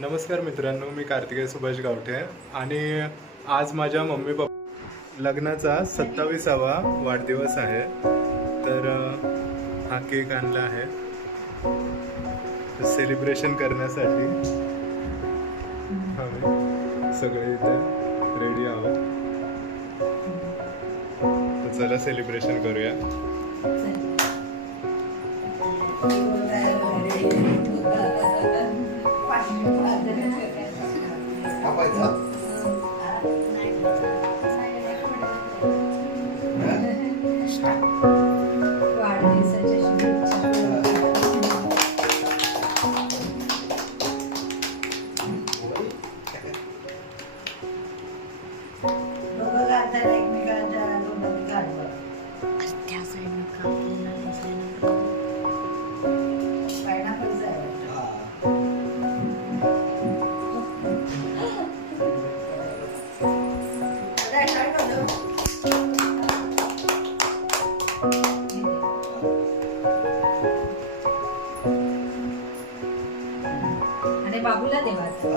नमस्कार मित्रांनो, मी कार्तिकेय सुभाष गावठे आणि आज माझ्या मम्मी पप्पा लग्नाचा 27वा वाढदिवस आहे. तर हा केक आणला आहे सेलिब्रेशन करण्यासाठी. आम्ही सगळे इथे रेडी आहोत. तर चला सेलिब्रेशन करूया. बाबूला देवाचा